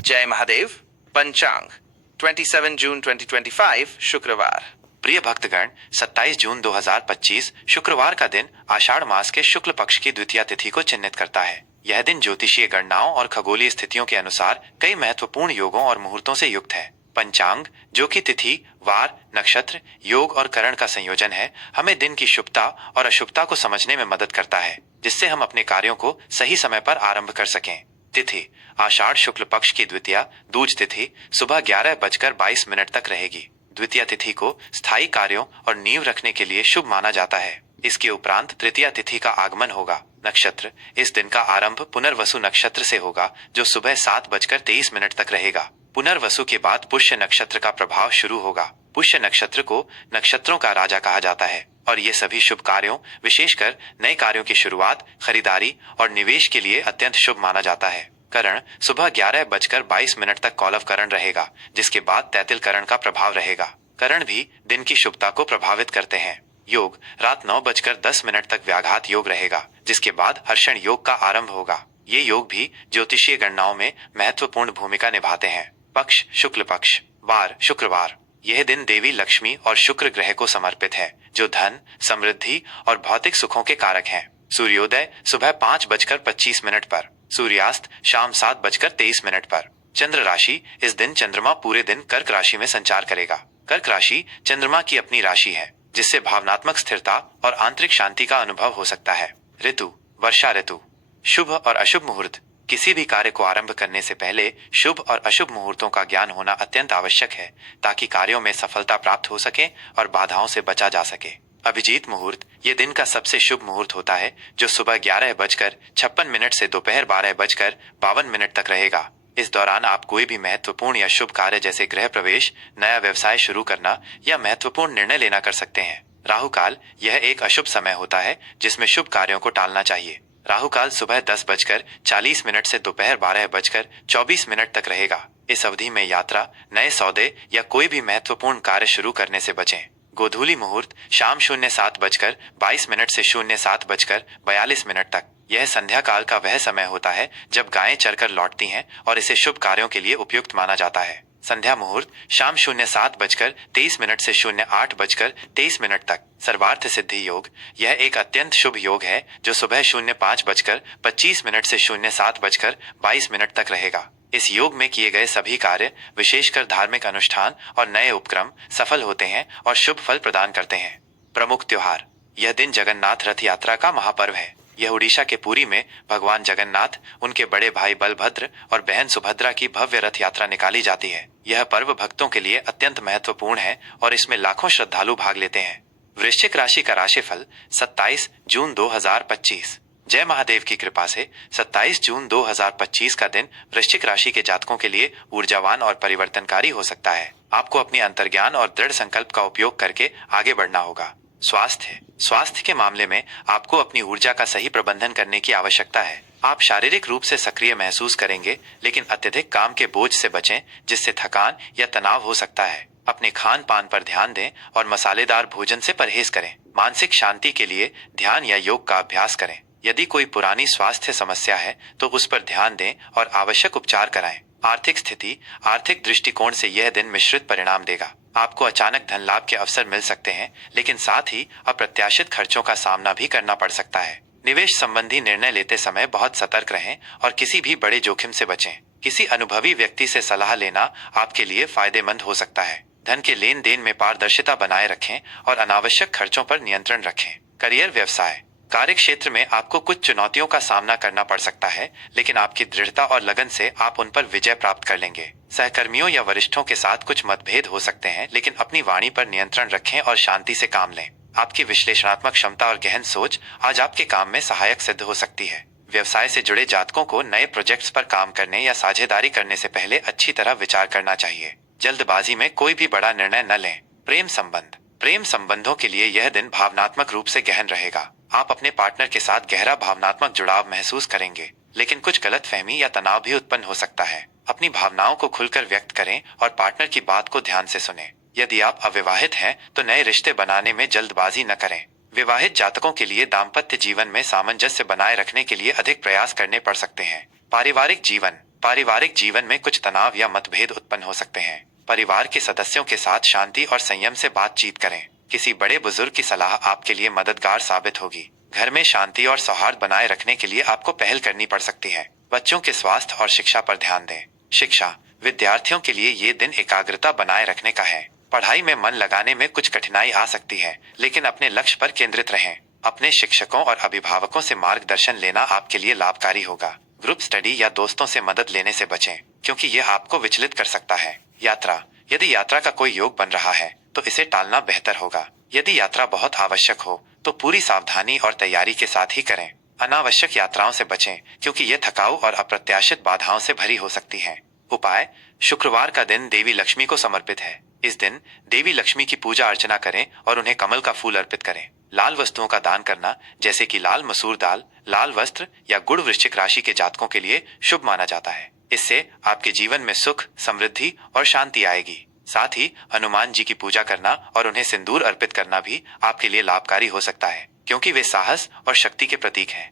जय महादेव। पंचांग 27 जून 2025 शुक्रवार। प्रिय भक्तगण, 27 जून 2025 शुक्रवार का दिन आषाढ़ मास के शुक्ल पक्ष की द्वितीया तिथि को चिन्हित करता है। यह दिन ज्योतिषीय गणनाओं और खगोलीय स्थितियों के अनुसार कई महत्वपूर्ण योगों और मुहूर्तों से युक्त है। पंचांग, जो कि तिथि, वार, नक्षत्र, योग और करण का संयोजन है, हमें दिन की शुभता और अशुभता को समझने में मदद करता है, जिससे हम अपने कार्यों को सही समय पर आरंभ कर सकें। तिथि: आषाढ़ शुक्ल पक्ष की द्वितीया दूज तिथि सुबह 11:22 तक रहेगी। द्वितीया तिथि को स्थायी कार्यों और नींव रखने के लिए शुभ माना जाता है। इसके उपरांत तृतीया तिथि का आगमन होगा। नक्षत्र: इस दिन का आरंभ पुनर्वसु नक्षत्र से होगा, जो सुबह 7:23 तक रहेगा। पुनर्वसु के बाद पुष्य नक्षत्र का प्रभाव शुरू होगा। पुष्य नक्षत्र को नक्षत्रों का राजा कहा जाता है और ये सभी शुभ कार्यों, विशेषकर नए कार्यों की शुरुआत, खरीदारी और निवेश के लिए अत्यंत शुभ माना जाता है। करण: सुबह 11:22 तक कौलव करण रहेगा, जिसके बाद तैतिल करण का प्रभाव रहेगा। करण भी दिन की शुभता को प्रभावित करते हैं। योग: रात 9:10 तक व्याघात योग रहेगा, जिसके बाद हर्षण योग का आरंभ होगा। ये योग भी ज्योतिषीय गणनाओं में महत्वपूर्ण भूमिका निभाते हैं। पक्ष: शुक्ल पक्ष। वार: शुक्रवार। यह दिन देवी लक्ष्मी और शुक्र ग्रह को समर्पित है, जो धन, समृद्धि और भौतिक सुखों के कारक हैं। सूर्योदय सुबह 5:25 पर, सूर्यास्त शाम 7:23 पर। चंद्र राशि: इस दिन चंद्रमा पूरे दिन कर्क राशि में संचार करेगा। कर्क राशि चंद्रमा की अपनी राशि है, जिससे भावनात्मक स्थिरता और आंतरिक शांति का अनुभव हो सकता है। ऋतु: वर्षा ऋतु। शुभ और अशुभ मुहूर्त: किसी भी कार्य को आरंभ करने से पहले शुभ और अशुभ मुहूर्तों का ज्ञान होना अत्यंत आवश्यक है, ताकि कार्यों में सफलता प्राप्त हो सके और बाधाओं से बचा जा सके। अभिजीत मुहूर्त: ये दिन का सबसे शुभ मुहूर्त होता है, जो सुबह 11:56 से दोपहर 12:52 तक रहेगा। इस दौरान आप कोई भी महत्वपूर्ण या शुभ कार्य जैसे गृह प्रवेश, नया व्यवसाय शुरू करना या महत्वपूर्ण निर्णय लेना कर सकते हैं। राहु काल: यह एक अशुभ समय होता है, जिसमें शुभ कार्यों को टालना चाहिए। राहु काल सुबह 10:40 से दोपहर 12:24 तक रहेगा। इस अवधि में यात्रा, नए सौदे या कोई भी महत्वपूर्ण कार्य शुरू करने से बचें। गोधूली मुहूर्त: शाम 07:22 से 07:42 तक। यह संध्या काल का वह समय होता है जब गायें चरकर लौटती हैं और इसे शुभ कार्यों के लिए उपयुक्त माना जाता है। संध्या मुहूर्त: शाम 07:23 से 08:23 तक। सर्वार्थ सिद्धि योग: यह एक अत्यंत शुभ योग है, जो सुबह 05:25 से 07:22 तक रहेगा। इस योग में किए गए सभी कार्य, विशेषकर धार्मिक अनुष्ठान और नए उपक्रम, सफल होते हैं और शुभ फल प्रदान करते हैं। प्रमुख त्योहार: यह दिन जगन्नाथ रथ यात्रा का महापर्व है। यह उड़ीसा के पुरी में भगवान जगन्नाथ, उनके बड़े भाई बलभद्र और बहन सुभद्रा की भव्य रथ यात्रा निकाली जाती है। यह पर्व भक्तों के लिए अत्यंत महत्वपूर्ण है और इसमें लाखों श्रद्धालु भाग लेते हैं। वृश्चिक राशि का राशिफल 27 जून 2025। जय महादेव की कृपा से 27 जून 2025 का दिन वृश्चिक राशि के जातकों के लिए ऊर्जावान और परिवर्तनकारी हो सकता है। आपको अपनी अंतर्ज्ञान और दृढ़ संकल्प का उपयोग करके आगे बढ़ना होगा। स्वास्थ्य के मामले में आपको अपनी ऊर्जा का सही प्रबंधन करने की आवश्यकता है। आप शारीरिक रूप से सक्रिय महसूस करेंगे, लेकिन अत्यधिक काम के बोझ से बचें, जिससे थकान या तनाव हो सकता है। अपने खान पान पर ध्यान दें और मसालेदार भोजन से परहेज करें। मानसिक शांति के लिए ध्यान या योग का अभ्यास करें। यदि कोई पुरानी स्वास्थ्य समस्या है तो उस पर ध्यान दें और आवश्यक उपचार कराएं। आर्थिक स्थिति: आर्थिक दृष्टिकोण से यह दिन मिश्रित परिणाम देगा। आपको अचानक धन लाभ के अवसर मिल सकते हैं, लेकिन साथ ही अप्रत्याशित खर्चों का सामना भी करना पड़ सकता है। निवेश संबंधी निर्णय लेते समय बहुत सतर्क रहें और किसी भी बड़े जोखिम से बचें। किसी अनुभवी व्यक्ति से सलाह लेना आपके लिए फायदेमंद हो सकता है। धन के लेन देन में पारदर्शिता बनाए रखें और अनावश्यक खर्चों पर नियंत्रण रखें। करियर व्यवसाय: कार्य क्षेत्र में आपको कुछ चुनौतियों का सामना करना पड़ सकता है, लेकिन आपकी दृढ़ता और लगन से आप उन पर विजय प्राप्त कर लेंगे। सहकर्मियों या वरिष्ठों के साथ कुछ मतभेद हो सकते हैं, लेकिन अपनी वाणी पर नियंत्रण रखें और शांति से काम लें। आपकी विश्लेषणात्मक क्षमता और गहन सोच आज आपके काम में सहायक सिद्ध हो सकती है। व्यवसाय से जुड़े जातकों को नए प्रोजेक्ट्स पर काम करने या साझेदारी करने से पहले अच्छी तरह विचार करना चाहिए। जल्दबाजी में कोई भी बड़ा निर्णय न लें। प्रेम संबंधों के लिए यह दिन भावनात्मक रूप से गहन रहेगा। आप अपने पार्टनर के साथ गहरा भावनात्मक जुड़ाव महसूस करेंगे, लेकिन कुछ गलतफहमी या तनाव भी उत्पन्न हो सकता है। अपनी भावनाओं को खुलकर व्यक्त करें और पार्टनर की बात को ध्यान से सुनें। यदि आप अविवाहित हैं तो नए रिश्ते बनाने में जल्दबाजी न करें। विवाहित जातकों के लिए दाम्पत्य जीवन में सामंजस्य बनाए रखने के लिए अधिक प्रयास करने पड़ सकते हैं। पारिवारिक जीवन: पारिवारिक जीवन में कुछ तनाव या मतभेद उत्पन्न हो सकते हैं। परिवार के सदस्यों के साथ शांति और संयम से बातचीत करें। किसी बड़े बुजुर्ग की सलाह आपके लिए मददगार साबित होगी। घर में शांति और सौहार्द बनाए रखने के लिए आपको पहल करनी पड़ सकती है। बच्चों के स्वास्थ्य और शिक्षा पर ध्यान दें। शिक्षा विद्यार्थियों के लिए ये दिन एकाग्रता बनाए रखने का है। पढ़ाई में मन लगाने में कुछ कठिनाई आ सकती है, लेकिन अपने लक्ष्य पर केंद्रित रहें। अपने शिक्षकों और अभिभावकों से मार्गदर्शन लेना आपके लिए लाभकारी होगा। ग्रुप स्टडी या दोस्तों से मदद लेने से बचें, क्योंकि यह आपको विचलित कर सकता है। यात्रा यदि यात्रा का कोई योग बन रहा है तो इसे टालना बेहतर होगा। यदि यात्रा बहुत आवश्यक हो तो पूरी सावधानी और तैयारी के साथ ही करें। अनावश्यक यात्राओं से बचें, क्योंकि ये थकाऊ और अप्रत्याशित बाधाओं से भरी हो सकती हैं। उपाय शुक्रवार का दिन देवी लक्ष्मी को समर्पित है। इस दिन देवी लक्ष्मी की पूजा अर्चना करें और उन्हें कमल का फूल अर्पित करें। लाल वस्तुओं का दान करना, जैसे कि लाल मसूर दाल, लाल वस्त्र या गुड़, वृश्चिक राशि के जातकों के लिए शुभ माना जाता है। इससे आपके जीवन में सुख, समृद्धि और शांति आएगी। साथ ही हनुमान जी की पूजा करना और उन्हें सिंदूर अर्पित करना भी आपके लिए लाभकारी हो सकता है, क्योंकि वे साहस और शक्ति के प्रतीक हैं।